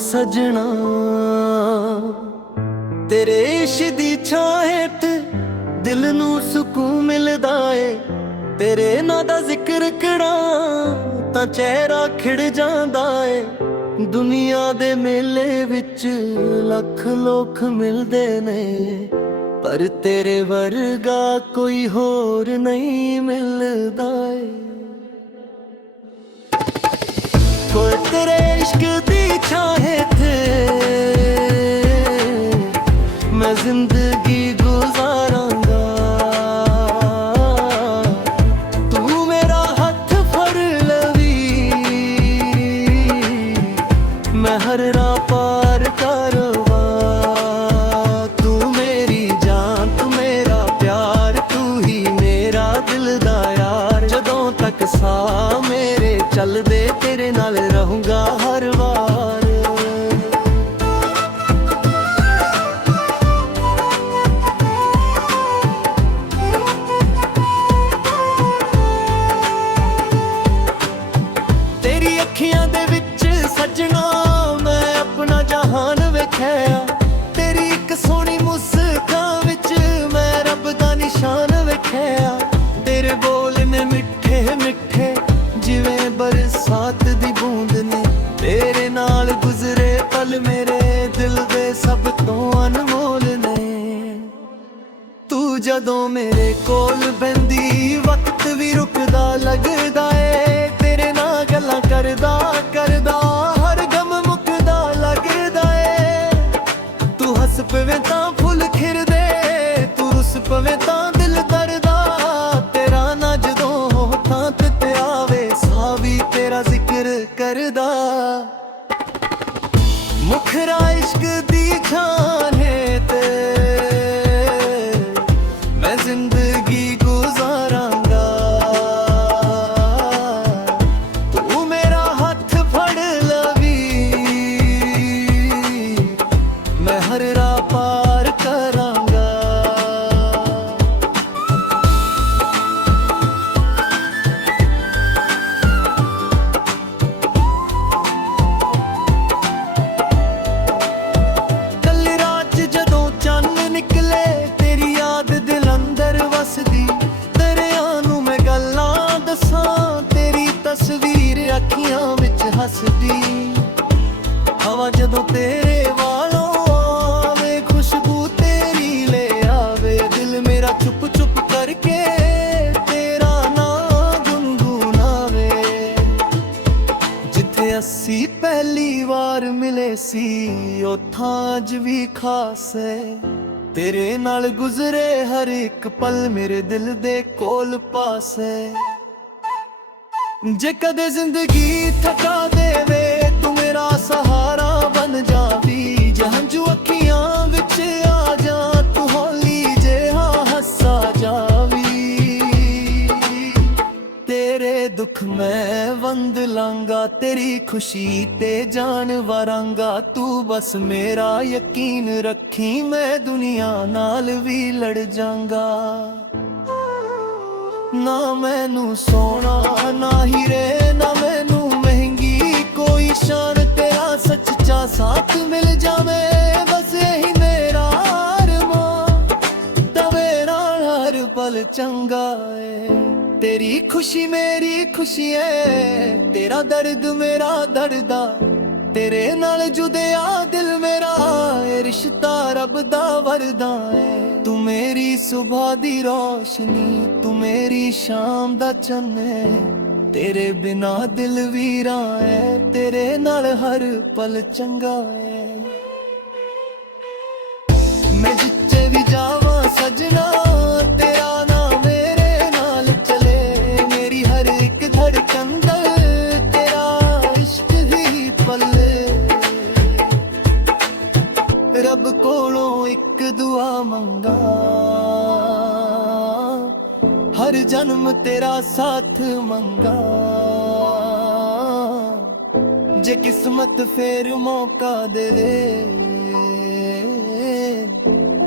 सजना तेरे इश्क दी छां हेठ दिल नू सुकून मिलदा ए। तेरे नां दा जिक्र करा तां चेहरा खिड़ जांदा ए। दुनिया दे मेले विच लख लोक मिलदे ने पर तेरे वर्गा कोई होर नहीं मिलदा ए। कोई तेरे इश्क दी छां हेठ मैं जिंदगी गुजारांगा। तू मेरा हथ फड़ लवी मैं हर राह पार करवा। तू मेरी जान तू मेरा प्यार तू ही मेरा दिल दा यार। जदों तक साह मेरे चलदे तेरे नाल रहूंगा हर वार। तेरी अखियां दे विच सजना मैं अपना जहान वेखिया। तेरी एक सोहनी मुस्कान विच मैं रब दा निशान वेखिया। तेरे बोल ने मिठे मिठे जिवें बरसात दी बूंद ने। तेरे नाल गुजरे पल मेरे दिल दे सब तो अनमोल ने। तू जदों मेरे कोल बहंदी वक्त भी रुकदा लगदा ए। तेरे नाल गल्लां करदा करदा हर गम मुकदा लगदा ए। तू हस पवे तां फुल खिरदे तू रुस पवे तां दिल दरदा। तेरा ना जदों होठां ते आवे साह भी तेरा जिक्र करदा। मुखरा इश्क दी छां हेठ मैं जिंदगी गुजारांगा। तू मेरा हथ फड़ लवी मैं हर राह पार करांगा। कल रात जदों चंद निकले तेरी याद दिल अंदर वसदी। दरिया नू मैं गल्लां दसां तेरी तस्वीर अखियां विच हसदी। हवा जदों तेरे वालों आवे खुशबू तेरी ले आवे। दिल मेरा चुप चुप करके तेरा नाम गुनगुनावे। जिथे असी पहली वार मिले सी ओथां अज भी खास है। तेरे नाल गुजरे हर एक पल मेरे दिल दे कोल पास है। जे कदे जिंदगी थका देवे तू मेरा सहारा बन जावी। जे हंझू अखियां विच आ जा तू हौली जेहा हस्सा जावी। तेरे दुख मैं वंद लांगा तेरी खुशी ते जान वारांगा। तू बस मेरा यकीन रखी मैं दुनिया नाल भी लड़ जांगा। ना मैनू सोना ना हीरे ना मैनू महंगी कोई शान। तेरा सच्चा साथ मिल जावे बस यही मेरा अरमान। तवे नाल हर पल चंगा है। तेरी खुशी मेरी खुशी है तेरा दर्द मेरा दर्दा। तेरे नाल जुदिया दिल मेरा ए रिश्ता रब दा वरदा है। तू मेरी सुबह दी रोशनी तू मेरी शाम दा चन्न है। तेरे बिना दिल वीरा है तेरे नाल हर पल चंगा है। मैं जिथे भी जावां सजना तेरा नाम मेरे नाल चले। मेरी हर एक धड़कन तेरा इश्क ही पले। रब कोलों एक दुआ मंगा हर जन्म तेरा साथ मंगा। जे किस्मत फेर मौका दे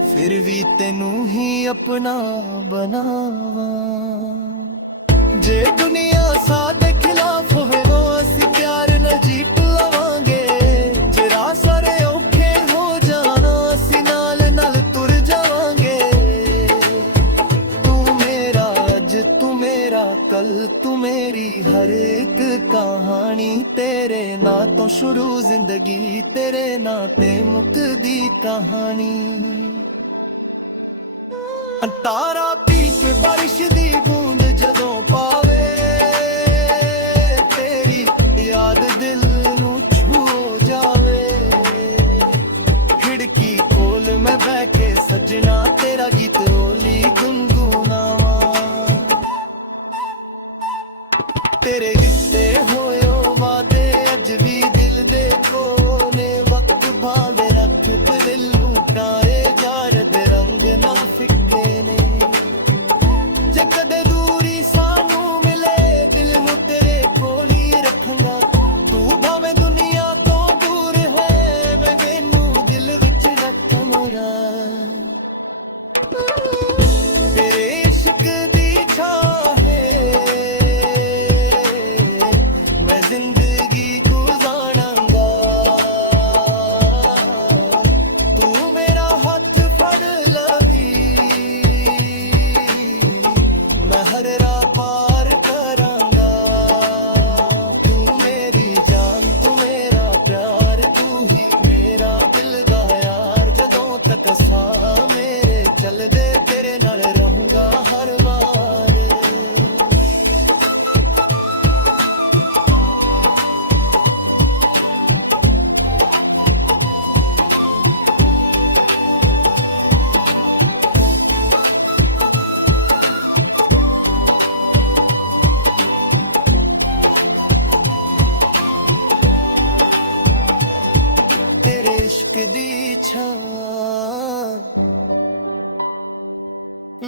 फिर भी तेनू ही अपना बनावा। जे दुनिया सादे खिलाफ होवे वो असी प्यार न जीत लवांगे। जे राह कल तू मेरी हर एक कहानी, तेरे ना तो शुरू जिंदगी, तेरे ना ते मुकदी कहानी। तारा पी के बारिश दी बूंद जदों पावे, तेरी याद दिल नू छू जावे। खिड़की कोल मैं बह के सजना, तेरा गीत रोली गुनगुनावा। तेरे किते होयो वादे अज भी दिल दे कोने, वक्त भावे रख दिल लुटाए यार दे रंग ना फिक्के ने। जे कदे दूरी सानू मिले दिल नू तेरे कोल ही रखूंगा, तू भावे दुनिया तो दूर है मैं मैनू दिल विच रखूंगा। तेरे इश्क दी छाह है मैं जिंदगी गुजारांगा, तू मेरा हाथ फड़ लवी मैं हर राह पार करांगा। तू मेरी जान तू मेरा प्यार, तू ही मेरा दिल दा यार। जदों तक साह मेरे चलदे तेरे नाल रहूंगा हर वार। तेरे इश्क दी छां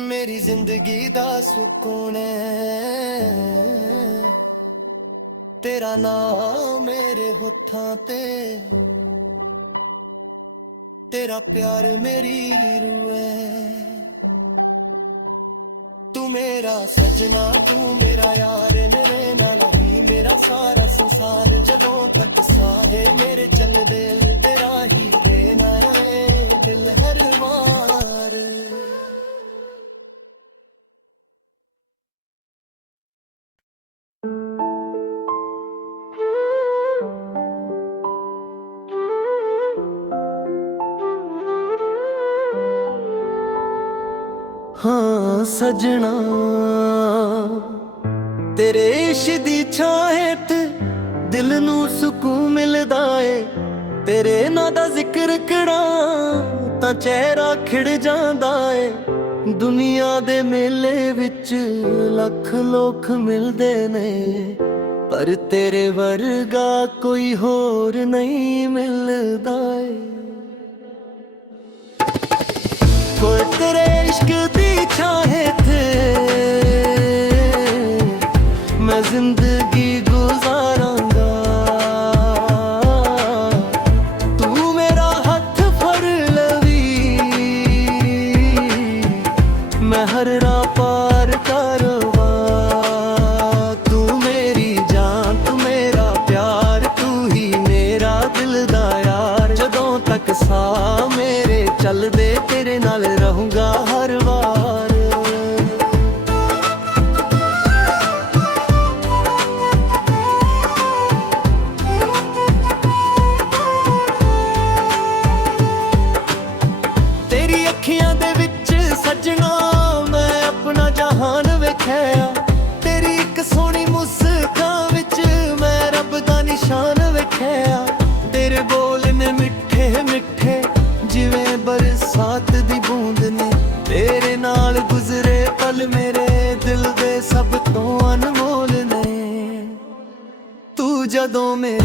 मेरी जिंदगी दा सुकून है। तेरा नाम मेरे होठां ते, तेरा प्यार मेरी रूह है। तू मेरा सजना तू मेरा यार, मेरे नाल ही मेरा सारा संसार। जदों तक सारे मेरे चलदे तेरा ही देना है दिल हर वार। हाँ सजना तेरे इश्क दी छां हेठ दिल नू सुकून मिलदा ए। तेरे नां दा जिक्र करा तां चेहरा खिड़ जांदा ए। दुनिया दे मेले विच लख लोक मिलदे ने, पर तेरे वर्गा कोई होर नहीं मिलदा ए। कोई तेरे इश्क दी छां हेठ मैं जिंदगी गुजारांगा, तू मेरा हाथ फड़ लवी मैं हर राह पार करवा। तू मेरी जान तू मेरा प्यार, तू ही मेरा दिल दा यार। जदों तक साह मेरे चलदे तेरे नाल रहूंगा हर वार। तेरी अखियां दे विच सजना मैं अपना जहान वेखिया, तेरी एक सोहनी मुस्कान विच मैं रब दा निशान वेखिया। तेरे बोल ने मिठे मिठे जिवें बरसात दी बूंद ने, तेरे नाल गुजरे पल मेरे दिल दे सब तो अनमोल ने। तू जदों मेरे